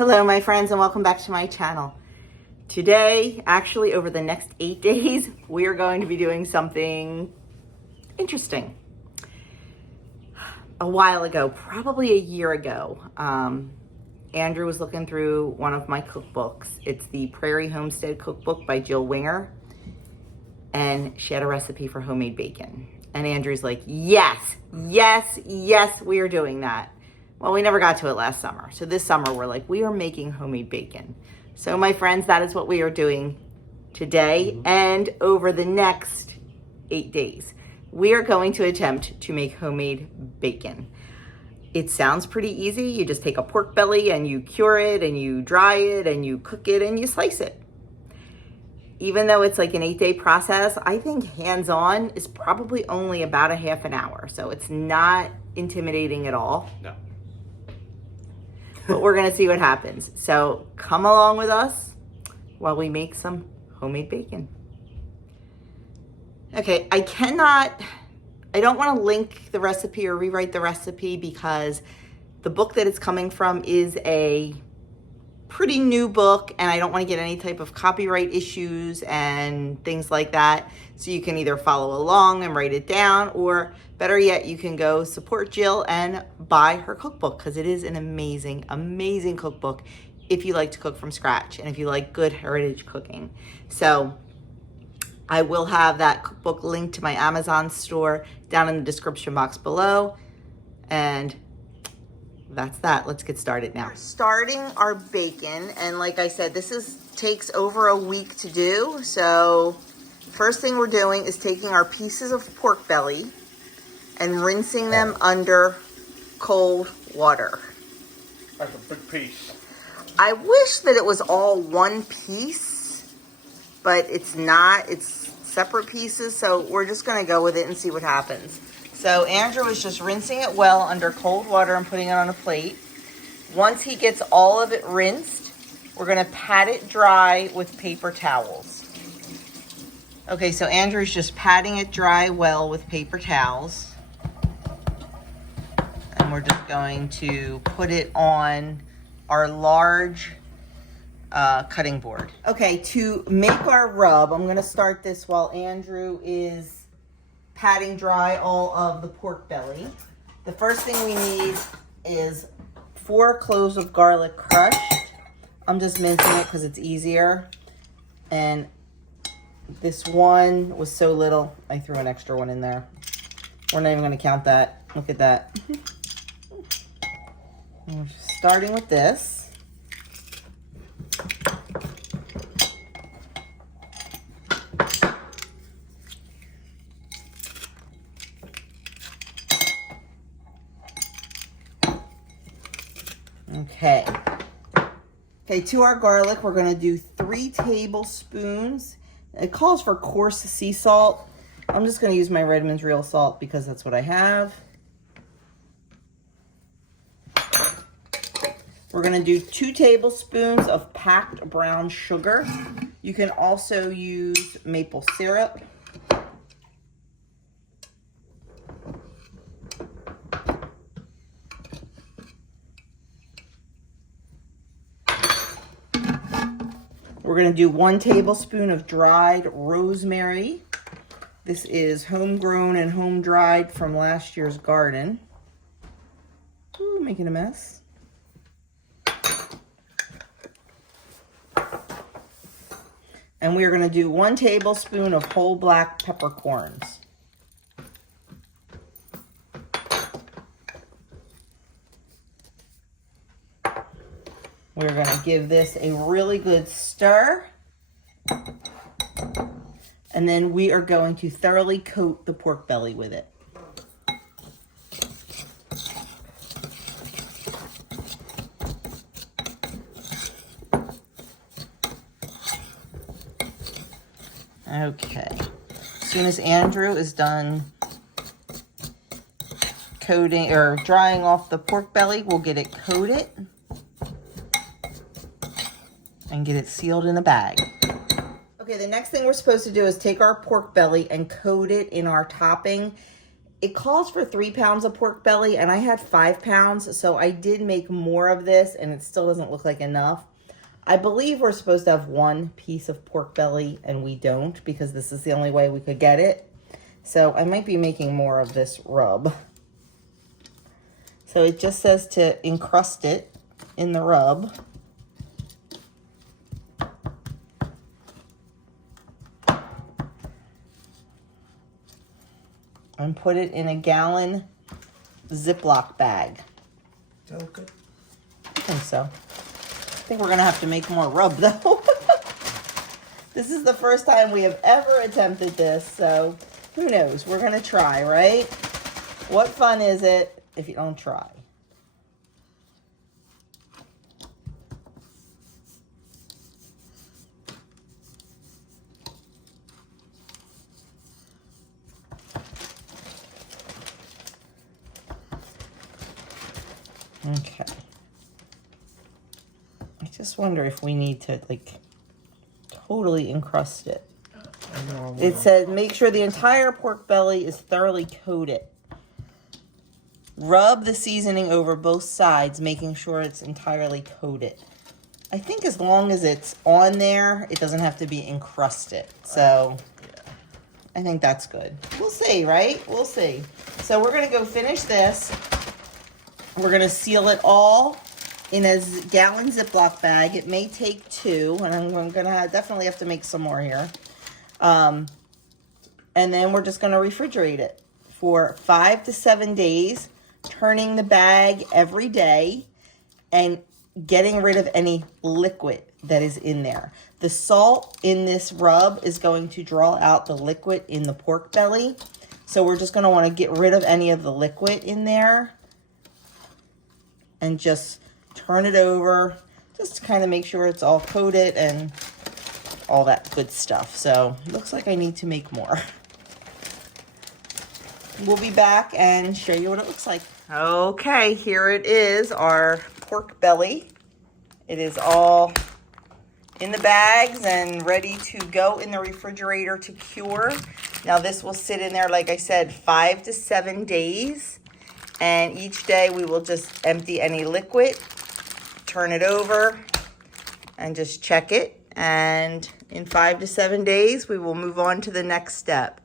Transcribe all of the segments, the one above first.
Hello my friends and welcome back to my channel. Today, actually over the next 8 days, we are going to be doing something interesting. A while ago, probably a year ago, Andrew was looking through one of my cookbooks. It's the Prairie Homestead cookbook by Jill Winger. And she had a recipe for homemade bacon. And Andrew's like, yes, we are doing that. Well, we never got to it last summer. So this summer we're like, we are making homemade bacon. So my friends, that is what we are doing today and over the next 8 days. We are going to attempt to make homemade bacon. It sounds pretty easy. You just take a pork belly and you cure it and you dry it and you cook it and you slice it. Even though it's like an 8-day process, I think hands-on is probably only about a half an hour. So it's not intimidating at all. No. But we're gonna see what happens. So come along with us while we make some homemade bacon. Okay, I don't wanna link the recipe or rewrite the recipe because the book that it's coming from is a pretty new book and I don't want to get any type of copyright issues and things like that. So you can either follow along and write it down, or better yet, you can go support Jill and buy her cookbook because it is an amazing, amazing cookbook if you like to cook from scratch and if you like good heritage cooking. So I will have that cookbook linked to my Amazon store down in the description box below. And that's that. Let's get started now. We're starting our bacon, and like I said, this takes over a week to do. So first thing we're doing is taking our pieces of pork belly and rinsing them under cold water. Like a big piece. I wish that it was all one piece, but it's not. It's separate pieces, so we're just gonna go with it and see what happens. So Andrew is just rinsing it well under cold water and putting it on a plate. Once he gets all of it rinsed, we're gonna pat it dry with paper towels. Okay, so Andrew's just patting it dry well with paper towels. And we're just going to put it on our large cutting board. Okay, to make our rub, I'm gonna start this while Andrew is patting dry all of the pork belly. The first thing we need is 4 cloves of garlic crushed. I'm just mincing it because it's easier. And this one was so little, I threw an extra one in there. We're not even going to count that. Look at that. We're starting with this. Okay, to our garlic, we're gonna do 3 tablespoons. It calls for coarse sea salt. I'm just gonna use my Redmond's real salt because that's what I have. We're gonna do 2 tablespoons of packed brown sugar. You can also use maple syrup. We're gonna do 1 tablespoon of dried rosemary. This is homegrown and home dried from last year's garden. Ooh, making a mess. And we are gonna do 1 tablespoon of whole black peppercorns. We're gonna give this a really good stir. And then we are going to thoroughly coat the pork belly with it. Okay. As soon as Andrew is done coating or drying off the pork belly, we'll get it coated and get it sealed in a bag. Okay, the next thing we're supposed to do is take our pork belly and coat it in our topping. it calls for 3 pounds of pork belly, and I had 5 pounds, so I did make more of this, and it still doesn't look like enough. I believe we're supposed to have 1 piece of pork belly, and we don't, because this is the only way we could get it. So I might be making more of this rub. So it just says to encrust it in the rub. And put it in a gallon Ziploc bag. Does that look good? I think so. I think we're gonna have to make more rub though. This is the first time we have ever attempted this, so who knows? We're gonna try, right? What fun is it if you don't try? Okay. I just wonder if we need to like totally encrust it. I know. It said make sure the entire pork belly is thoroughly coated. Rub the seasoning over both sides, making sure it's entirely coated. I think as long as it's on there, it doesn't have to be encrusted. So Yeah. I think that's good. We'll see, right? We'll see. So we're gonna go finish this. We're gonna seal it all in a gallon Ziploc bag. It may take 2, and I'm gonna definitely have to make some more here. And then we're just gonna refrigerate it for 5 to 7 days, turning the bag every day and getting rid of any liquid that is in there. The salt in this rub is going to draw out the liquid in the pork belly. So we're just gonna wanna get rid of any of the liquid in there and just turn it over, just to kind of make sure it's all coated and all that good stuff. So looks like I need to make more. We'll be back and show you what it looks like. Okay, here it is, our pork belly. It is all in the bags and ready to go in the refrigerator to cure. Now this will sit in there, like I said, 5 to 7 days. And each day we will just empty any liquid, turn it over, and just check it. And in 5 to 7 days, we will move on to the next step.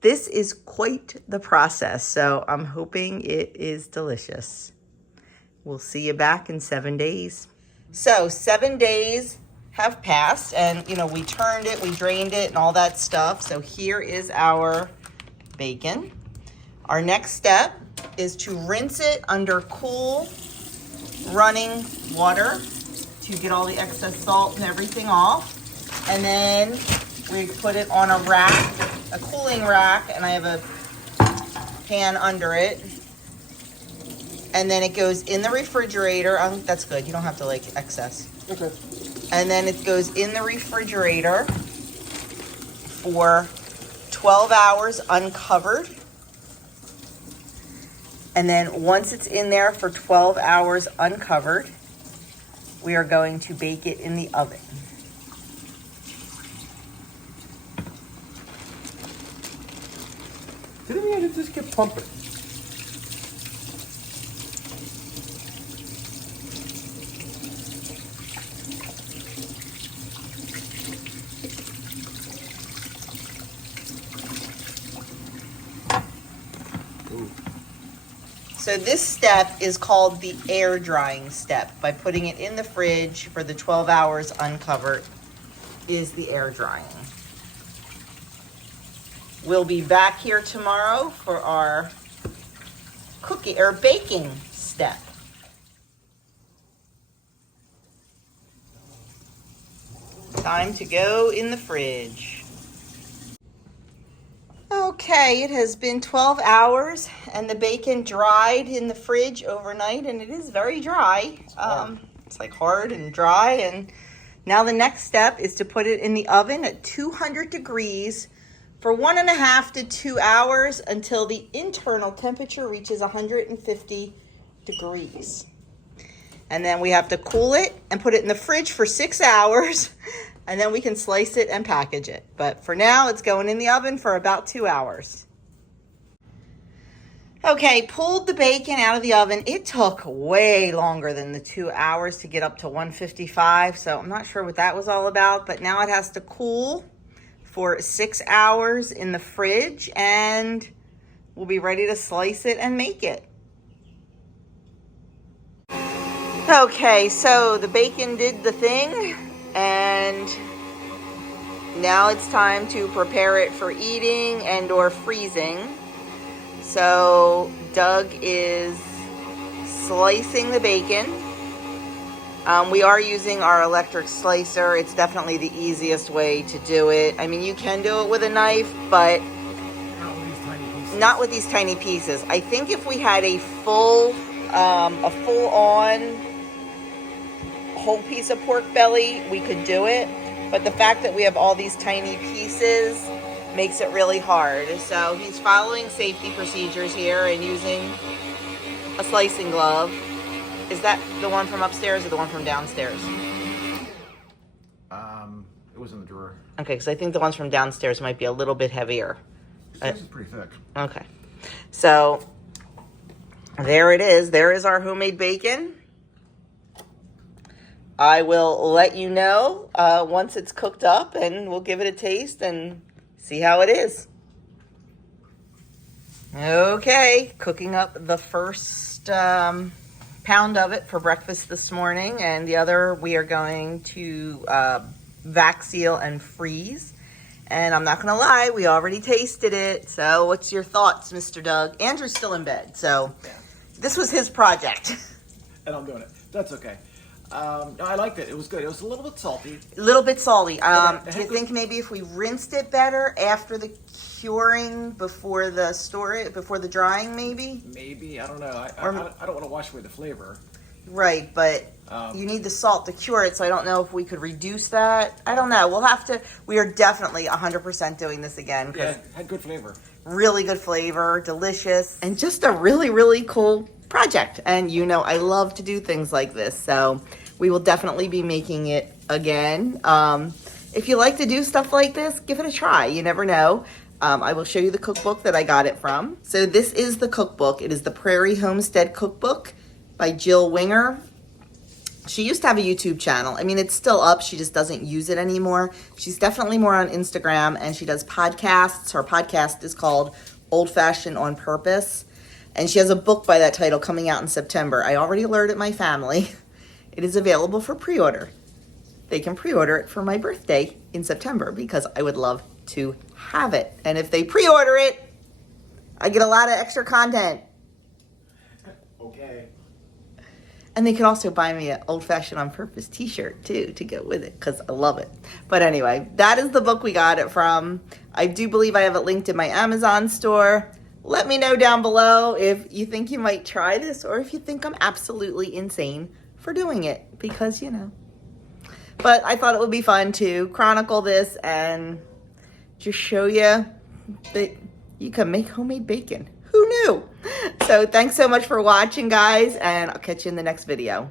This is quite the process, so I'm hoping it is delicious. We'll see you back in 7 days. So 7 days have passed, and we turned it, we drained it, and all that stuff. So here is our bacon. Our next step is to rinse it under cool running water to get all the excess salt and everything off. And then we put it on a rack, a cooling rack, and I have a pan under it. And then it goes in the refrigerator. That's good. You don't have to excess. Okay. And then it goes in the refrigerator for 12 hours uncovered. And then once it's in there for 12 hours uncovered, we are going to bake it in the oven. Didn't we just get pumping? So this step is called the air drying step. By putting it in the fridge for the 12 hours uncovered is the air drying. We'll be back here tomorrow for our baking step. Time to go in the fridge. Okay, it has been 12 hours and the bacon dried in the fridge overnight, and it is very dry. It's like hard and dry. And now the next step is to put it in the oven at 200 degrees for 1.5 to 2 hours until the internal temperature reaches 150 degrees. And then we have to cool it and put it in the fridge for 6 hours. And then we can slice it and package it. But for now, it's going in the oven for about 2 hours. Okay, pulled the bacon out of the oven. It took way longer than the 2 hours to get up to 155, so I'm not sure what that was all about, but now it has to cool for 6 hours in the fridge, and we'll be ready to slice it and make it. Okay, so the bacon did the thing, and now it's time to prepare it for eating and or freezing. So Doug is slicing the bacon. We are using our electric slicer. It's definitely the easiest way to do it. I mean, you can do it with a knife, but not with these tiny pieces. I think if we had a full-on whole piece of pork belly, we could do it. But the fact that we have all these tiny pieces makes it really hard. So he's following safety procedures here and using a slicing glove. Is that the one from upstairs or the one from downstairs? It was in the drawer. Okay, because I think the ones from downstairs might be a little bit heavier. This is pretty thick. Okay. So there it is. There is our homemade bacon. I will let you know once it's cooked up, and we'll give it a taste and see how it is. Okay, cooking up the first pound of it for breakfast this morning, and the other we are going to vac seal and freeze. And I'm not gonna lie, we already tasted it. So what's your thoughts, Mr. Doug? Andrew's still in bed, so this was his project. And I'm doing it. That's okay. No, I liked it. It was good. It was a little bit salty. A little bit salty. Okay. Do you think maybe if we rinsed it better after the curing, before the storage, before the drying, maybe? Maybe. I don't know. I don't want to wash away the flavor. Right, but you need the salt to cure it, so I don't know if we could reduce that. I don't know. We'll have to. We are definitely 100% doing this again. Yeah, it had good flavor. Really good flavor, delicious, and just a really, really cool project. And you know, I love to do things like this, so we will definitely be making it again. If you like to do stuff like this, give it a try. You never know. I will show you the cookbook that I got it from. So this is the cookbook. It is the Prairie Homestead Cookbook by Jill Winger. She used to have a YouTube channel. I mean, it's still up. She just doesn't use it anymore. She's definitely more on Instagram, and she does podcasts. Her podcast is called Old Fashioned on Purpose. And she has a book by that title coming out in September. I already alerted my family. It is available for pre-order. They can pre-order it for my birthday in September because I would love to have it. And if they pre-order it, I get a lot of extra content. Okay. And they can also buy me an Old Fashioned on Purpose t-shirt too to go with it because I love it. But anyway, that is the book we got it from. I do believe I have it linked in my Amazon store. Let me know down below if you think you might try this or if you think I'm absolutely insane for doing it because, you know. But I thought it would be fun to chronicle this and just show you that you can make homemade bacon. Who knew? So thanks so much for watching, guys, and I'll catch you in the next video.